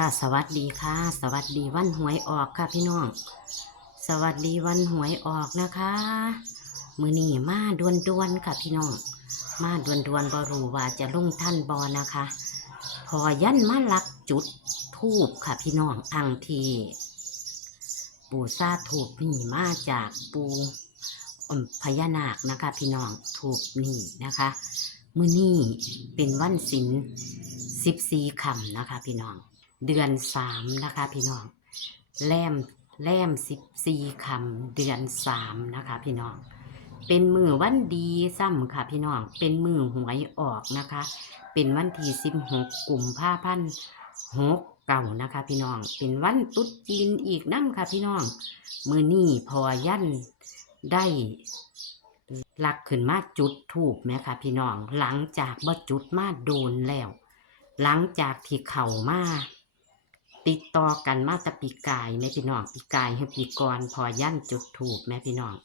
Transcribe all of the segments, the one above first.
ค่ะ สวัสดีค่ะ สวัสดีวันหวยออกค่ะพี่น้อง สวัสดีวันหวยออกนะคะมือนี้มาดวนดวนค่ะพี่น้อง มาดวนดวนบรูว่าจะลงท่านบอนะคะ พอยันมาลักจุดทูบค่ะพี่น้องทางทีปู่ซาถูกนี่มาจากปูพญานาคนะคะ พี่น้องถูกนี่นะคะมือนี้เป็นวันศิลสิบสี่คำนะคะ พี่น้อง เดือนสามนะคะพี่น้องแรมแรมสิบสี่คำเดือนสามนะคะพี่น้องเป็นมือวันดีซ้ำค่ะพี่น้องเป็นมือหวยออกนะคะ เป็นวันที่สิบหกกลุ่มภาพันหกเก่านะคะ พี่น้องเป็นวันตรุ๊จีนอีกน้ำค่ะพี่น้องมือนี่พอยันได้ลักขึ้นมาจุดถูกไหมคะพี่น้อง หลังจากบ่จุดมาโดนแล้ว หลังจากที่เข่ามา ติดต่อกันมาตะปีกายแม่พี่น้องปีกายให้ปีกรพอยั่นจุดถูกแม่พี่น้อง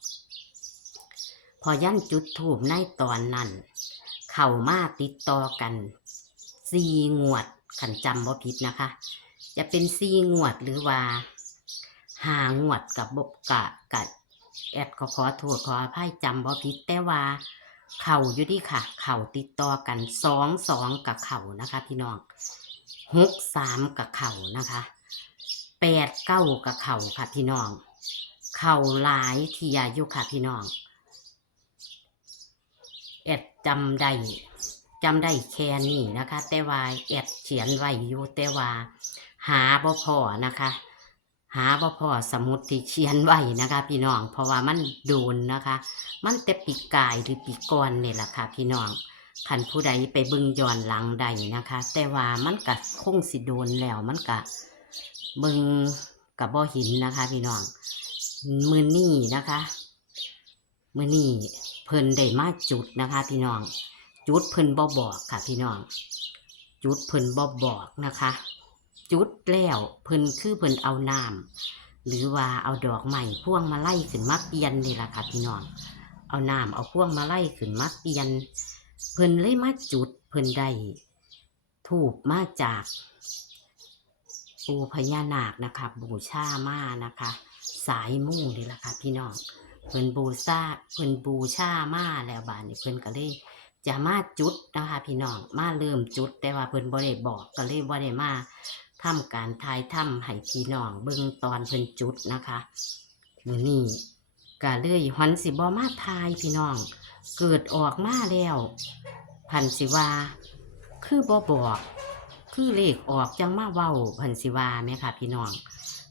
พอยั่นจุดถูกในตอนนั้น เข่ามาติดต่อกันสี่งวดขันจำบ่ผิดนะคะ จะเป็นสี่งวดหรือว่าหางวดกับบกกะกะแอดก็ขอโทษขออภัยจำบ่ผิดแต่ว่า เข่าอยู่ดีค่ะ เข่าติดต่อกันสองสองกับเข่านะคะ พี่น้อง หกสามกับเข่านะคะแปดเก้ากับเข่าค่ะพี่น้อง เข่าหลายทียายุค่ะพี่น้องแอดจำได้จำได้แค่นี้นะคะ แต่ว่าแอดเขียนไว้อยู่แต่ว่า หาบ่พอนะคะ หาบ่พอสมุดที่เขียนไว้นะคะ พี่น้อง เพราะว่ามันโดนนะคะ มันแต่ปีกายหรือปีก่อนนี่ยแหละค่ะ พี่น้อง ขันผู้ใดไปบึงย้อนหลังใดนะคะ แต่ว่ามันกะคงสิโดนแล้วมันกะบึงกับบ่หินนะคะ พี่น้องมือนี่นะคะมือนี่เพิ่นได้มาจุดนะคะ พี่น้อง จุดเพิ่นบ่บอกค่ะ พี่น้อง จุดเพิ่นบ่บอกนะคะ จุดแล้วเพิ่นคือเพิ่นเอาน้ำหรือว่าเอาดอกใหม่พ่วงมาไล่ขึ้นมาเปลี่ยนนี่แหละค่ะ พี่น้อง เอาน้ำเอาพ่วงมาไล่ขึ้นมาเปลี่ยน เพิ่นเลยมาจุด เพิ่นได้ถูกมาจากปูพญานาคนะคะ บูชามานะคะ สายมุ่งนี่แหละค่ะพี่น้องเพิ่นบูชาเพิ่นบูชามาแล้วบานนี้เพิ่นก็เลยจะมาจุดนะคะพี่น้องมาเริ่มจุด แต่ว่าเพิ่นบ่ได้บอกก็เลยบ่ได้มาทำการทายถ้ำให้พี่น้องเบิ่งตอนเพิ่นจุดนะคะมือนี้ ก็เลยหันสิบ่มาทายพี่น้อง เกิดออกมาแล้ว พันสิวา คือบ่บอก คือเลขออกจังมาเว้าพันสิวาไหมคะพี่น้อง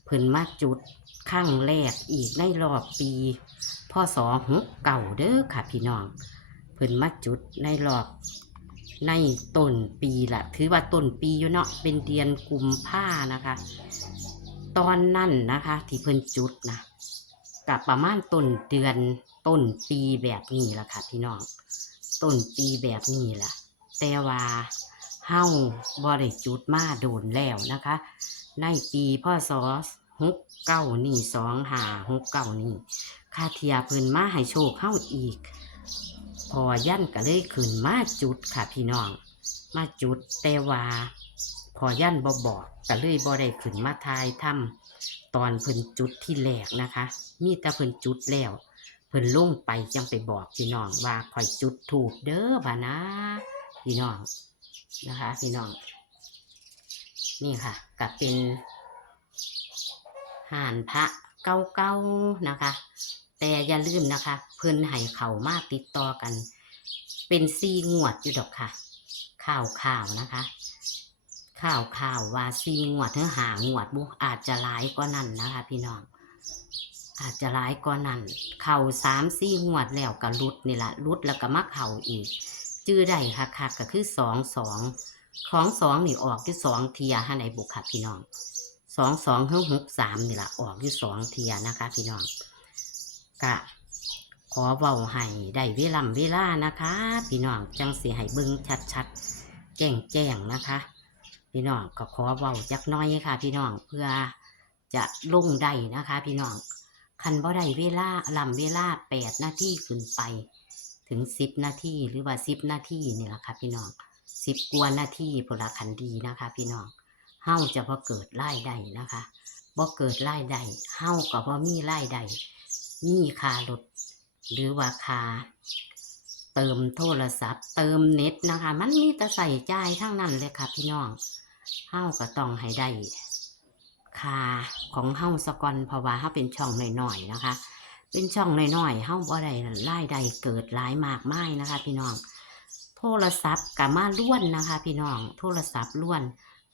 เพิ่นมาจุดครั้งแรกอีกในรอบปีพ่อสอหกเก่าเด้อค่ะพี่น้องเพิ่นมาจุดในรอบในต้นปีละถือว่าต้นปีอยู่เนาะเป็นเดือนกุมภานะคะ ตอนนั้นนะคะ ที่เพิ่นจุดนะ กับประมาณต้นเดือนต้นปีแบบนี้ละค่ะพี่น้องต้นปีแบบนี้ล่ะ แต่ว่าเฮาบ่ได้จุดมาโดนแล้วนะคะ ในปีพศหกเก้านี่สองหาหกเก้านี่ค่าเทียเพิ่นมาให้โชคเฮาอีก พอยั่นก็เลยขึ้นมาจุดค่ะพี่น้อง มาจุดแต่ว่าพอยั่นบ่บอกก็เลยบ่ได้ขึ้นมาทายถ้ำ ตอนเพิ่นจุดที่แรกนะคะ มีแต่เพิ่นจุดแล้ว เพิ่นลงไปจังไปบอกพี่น้องว่าคอยจุดถูกเด้อบ่านะ พี่น้องนะคะ พี่น้อง นี่ค่ะก็เป็นห่านพระเก่าๆนะคะ แต่อย่าลืมนะคะ เพิ่นให้เขามาติดต่อกัน เป็นซีงวดอยู่ดอกค่ะข่าวข่าวนะคะ ข่าวข่าวว่าซีงวดถึงหางวดบุอาจจะหลายกว่านั้นนะคะ พี่น้อง อาจจะหลายกว่านั้นเข่าสามสี่งวดแล้วก็รุดนี่แหละรุดแล้วก็มาเข่าอีก จื้อได้ค่ะค่ะก็คือสองสองของสองนี่ออกที่สองเทียห้ในบุคค่ะพี่น้องสองสองหกหกสามนี่แหละออกที่สองเทียนะคะ พี่น้องกะขอเว้าให้ได้เวลาเวลานะคะ พี่น้องจังสีให้เบิ่งชัดๆแจ้งแจ้งๆนะคะ พี่น้องก็ขอเว้าจักน้อยค่ะ พี่น้องเพื่อจะลงได้นะคะ พี่น้องคันบ่ได้เวลาลำเวลาแปดนาทีขึ้นไป ถึงสิบนาทีหรือว่าสิบนาทีนี่แหละค่ะพี่น้องสิบกว่านาทีพลคันดีนะคะ พี่น้องเฮาจะบ่เกิดรายได้นะคะบ่เกิดรายได้เฮาก็บ่มีรายได้มีคารถหรือว่าคาเติมโทรศัพท์ เติมเน็ตนะคะ มันมีแต่ใส่ใจทั้งนั้นเลยค่ะพี่น้อง เฮาก็ต้องให้ได้ค่าของเฮาสกอนเพราะว่าเฮาเป็นช่องหน้อยๆนะคะ เป็นช่องหน้อยๆเฮาบ่ได้รายได้เกิดหลายมากมายนะคะ พี่น้อง โทรศัพท์กับมาล้วนนะคะ พี่น้อง โทรศัพท์ล้วน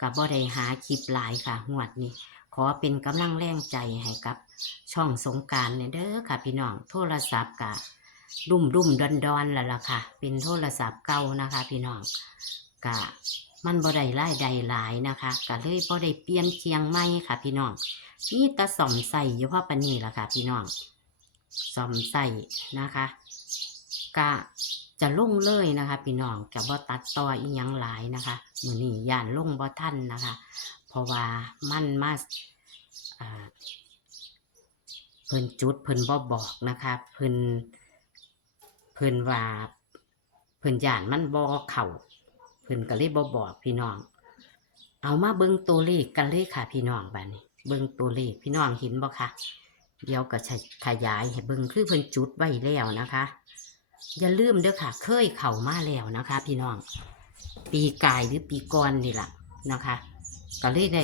กับบ่ได้หาคลิปหลายค่ะงวดนี้ขอเป็นกำลังแรงใจให้กับช่องสงการเนี่ยเด้อค่ะ พี่น้อง โทรศัพท์กะดุมดุ่มดอนดอนแล้วล่ะค่ะ เป็นโทรศัพท์เก่านะคะ พี่น้องกะ มันบ่ได้รายได้หลายนะคะก็เลยบ่ได้เปลี่ยนเคียงใหม่ค่ะ พี่น้องนี่ตะสอมใส่อยู่เพาะปนนี้ล่ะค่ะ พี่น้องซ่อมใส่นะคะกะจะลุ่งเลยนะคะ พี่น้องจะบ่ตัดต่ออีหยังหลายนะคะมือนี้ย่านลุ่งบ่ทันนะคะ เพราะว่ามันมาเพิ่นจุดเพิ่นบ่บอกนะคะเพิ่นเพิ่นว่าเพิ่นย่านมันบ่เข้า พิ่นก็เลยบ่บอกพี่น้อง เอามาเบิ่งตัวเลขกันเลยค่ะพี่น้องบัดนี้ เบิ่งตัวเลขพี่น้องเห็นบ่คะเดี๋ยวก็จะขยายให้เบิ่งคือเพิ่นจุดไว้แล้วนะคะ อย่าลืมเด้อค่ะ เคยเข้ามาแล้วนะคะ พี่น้อง ปีกายหรือปีก่อนนี่แหละนะคะ ก็เลยได้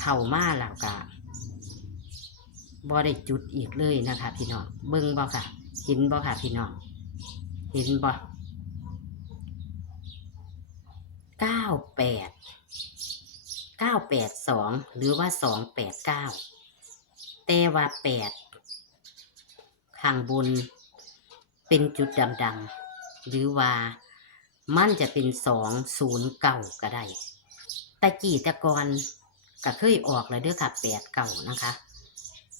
เข้ามาแล้วก็บ่ได้จุดอีกเลยนะคะ พี่น้องเบิ่งบ่ค่ะเห็นบ่ค่ะ พี่น้องเห็นบ่ เก้าแปดเก้าแปดสองหรือว่าสองแปดเก้าแต่ว่าแปดข้างบนเป็นจุดดำๆหรือว่ามันจะเป็นสองศูนย์เก่าก็ได้แต่กี่ต่ก่อนก็เคยออกเลยเด้อค่ะแปดเก่านะคะ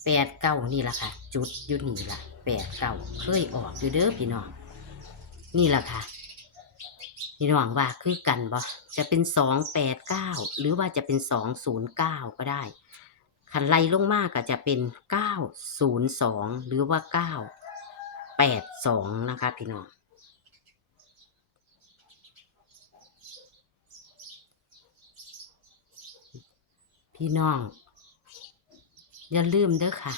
แปดเก่านี่แหละค่ะ จุดอยู่นี่ละแปดเก่าเคยออกอยู่เด้อพี่น้องนี่แหละค่ะ พี่น้องว่าคือกันบ่จะเป็นสองแปดเก้าหรือว่าจะเป็นสองศูนย์เก้าก็ได้ขันไล่ลงมากก็จะเป็นเก้าศูนย์สองหรือว่าเก้าแปดสองนะคะพี่น้องพี่น้อง อย่าลืมเด้อค่ะ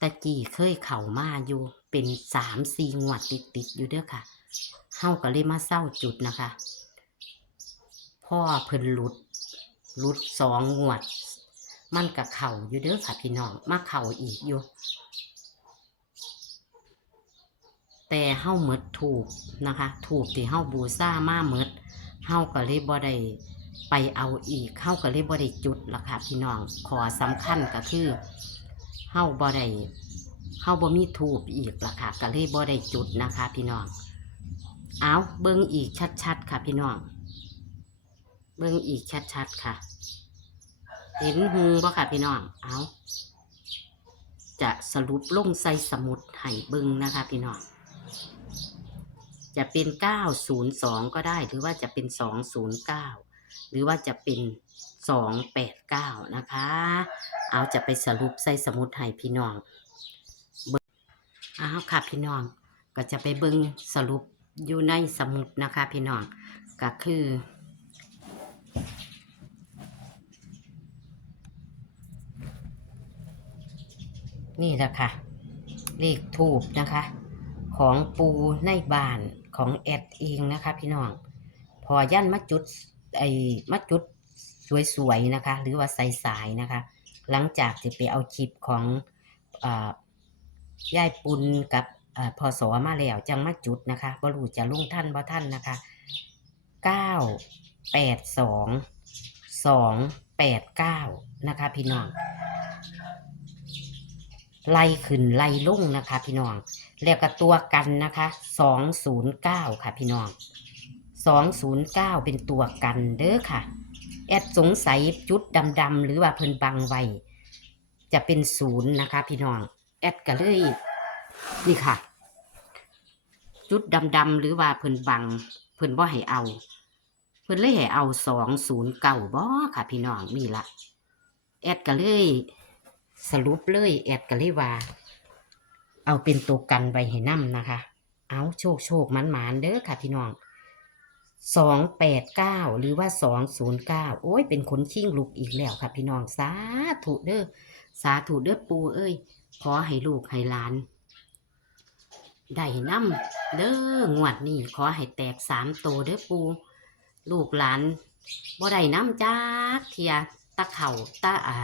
ตะกี้เคยเข่ามาอยู่เป็นสามสี่งวดติดติดอยู่เด้อค่ะ เฮาก็เลยมาเศร้าจุดนะคะ พ่อเพิ่นหลุดหลุดสองงวด มันกับเข่าอยู่เด้อค่ะพี่น้องมาเข่าอีกอยู่แต่เฮาหมดถูกนะคะ ถูกที่เฮาบูซ่ามาหมดเฮาก็เลยบ่ได้ไปเอาอีกเฮาก็เลยบ่ได้จุดล่ะค่ะพี่น้องขอสำคัญก็คือเฮาบ่ได้เฮาบ่มีถูกอีกล่ะค่ะก็เลยบ่ได้จุดนะคะ พี่น้อง เอาเบิ่งอีกชัดๆ ค่ะพี่น้อง เบิ่งอีกชัดๆ ค่ะ เห็นหูบ่ค่ะพี่น้อง เอาจะสรุปลงใส่สมุดให้เบิ่งนะคะพี่น้อง จะเป็น 902 ก็ได้หรือว่าจะเป็น 209 หรือว่าจะเป็น289นะคะ เอาจะไปสรุปใส่สมุดให้พี่น้องเบิ่งอ้าวค่ะพี่น้อง ก็จะไปเบิ่งสรุป อยู่ในสมุดนะคะพี่น้องก็คือนี่แหละค่ะ เลขทูบนะคะ ของปูในบ้านของแอดเองนะคะ พี่น้อง พอยันมาจุดไอ้มาจุดสวยๆนะคะ หรือว่าใสๆนะคะ หลังจากที่ไปเอาคลิปของเอ่อยายปุนกับ พอสอมาแล้วจังมาจุดนะคะบรูจะลุงท่านบ่ท่านนะคะเก้าแปดสองสองแปดเก้านะคะ พี่น้องไล่ขึ้นไล่ลงนะคะ พี่น้องแล้วก็ตัวกันนะคะสองศูนย์เก้าค่ะ พี่น้องสองศูนย์เก้าเป็นตัวกันเด้อค่ะ แอดสงสัยจุดดำๆหรือว่าเพิ่นบังไว้จะเป็นศูนย์นะคะ พี่น้องแอดก็เลยนี่ค่ะ จุดดำๆหรือว่าเพิ่นบัง เพิ่นบ่ให้เอา เพิ่นเลยให้เอาสองศูนย์เก้าบ่ค่ะ พี่น้องนี่ละแอดก็เลยสรุปเลยแอดก็เลยว่า เอาเป็นตัวกันไว้ให้นํนะคะ เอาโชคโชคมันหมานเด้อค่ะ พี่น้องสองแปดเก้าหรือว่าสองศูนย์เก้าโอ้ยเป็นคนชิ่งลูกอีกแล้วค่ะพี่น้องสาธุเด้อสาธุเด้อปูเอ้ยขอให้ลูกให้หลาน ได้น้ำเด้องวดนี้ขอให้แตกสามโตเด้อปู ลูกหลานบ่ได้น้ำจักเทียตะเข่าตะอ่า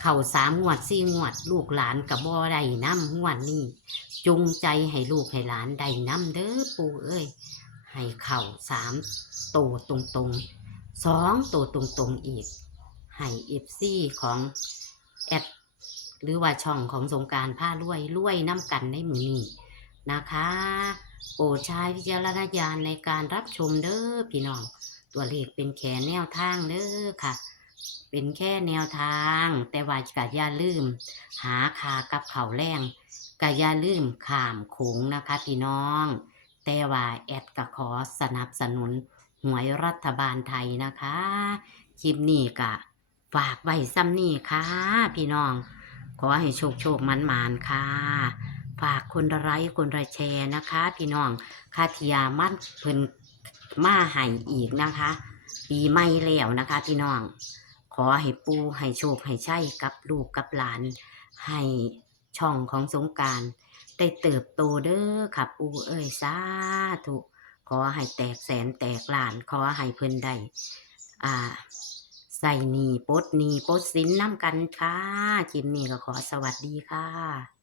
เข่าสามงวดสี่งวด ลูกหลานกับบ่ได้น้ำงวดนี้จงใจให้ลูกให้หลานได้น้ำเด้อปูเอ้ยให้เข่าสามโตตรงตรงสองโตตรงตรงอีก ให้เอฟซีของแอดหรือว่าช่องของสงการผ้ารวยรวยน้ำกันในมือนี้ นะคะโปรดใช้วิจารณญาณในการรับชมเด้อพี่น้อง ตัวเลขเป็นแค่แนวทางเด้อค่ะ เป็นแค่แนวทาง แต่ว่ากะอย่าลืม หาคากับเข่าแรงกะอย่าลืมข้ามขงนะคะพี่น้อง แต่ว่าแอดก็ขอสนับสนุนหวยรัฐบาลไทยนะคะคลิปนี้กะฝากไว้ซ้ำนี่ค่ะ พี่น้อง ขอให้โชคโชคมันมานค่ะ ฝากคนไลค์คนละแชร์นะคะ พี่น้องคาเทียมันเพิ่นมาให้อีกนะคะ ปีใหม่แล้วนะคะ พี่น้อง ขอให้ปูให้โชคให้ใช่กับลูกกับหลาน ให้ช่องของสงการได้เติบโตเด้อค่ะปูเอ้ยสาธุขอให้แตกแสนแตกหลาน ขอให้เพิ่นได้อ่าใส่หนีปดหนีปดสินน้ำกันค่ะคลิปนี้ก็ขอสวัสดีค่ะ